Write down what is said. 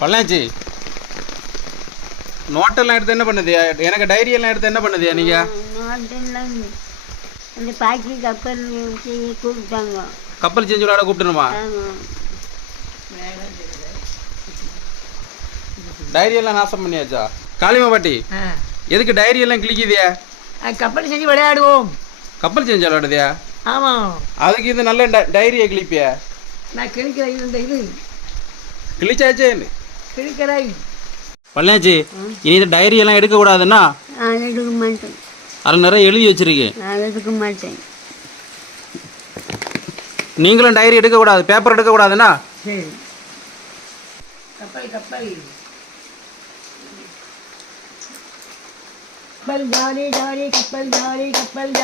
பழனியாச்சி நோட்டெல்லாம் எடுத்து என்ன பண்ணுதியா? எனக்கு டைரி எல்லாம் எடுத்து என்ன பண்ணுதியா நீங்க? நோட்டெல்லாம் அந்த பாக்கி கப்பல் கூப்பிட்டாங்க. கப்பல் செஞ்சு விளையாட கூப்பிட்டுருமா ஆமாம் டைரி எல்லாம் நாசம் பண்ணியாச்சா? காளிமா பாட்டி. எதுக்கு டைரி எல்லாம் கிழிக்குதியா? ஆ, கப்பல் செஞ்சு விளையாடுவோம். கப்பல் செஞ்சு விளையாடுதியா? ஆமாம் அதுக்கு இது நல்ல டை- டைரியை கிழிப்பியா? நான் கிழிக்கிற இது இந்த இது. கிழிச்சாச்சே? பழனியாச்சி இனி இந்த டைரி எல்லாம் எடுக்கக்கூடாதுன்னா? நான் எடுக்க மாட்டேன் அதில் நிறைய எழுதி வச்சிருக்கேன் நான் எடுக்க மாட்டேன் நீங்களும் டைரி எடுக்கக்கூடாது பேப்பர் எடுக்கக்கூடாதுன்னா? சரி. கப்பல் கப்பல். கப்பல் ஜாலி ஜாலி கப்பல் ஜாலி கப்பல்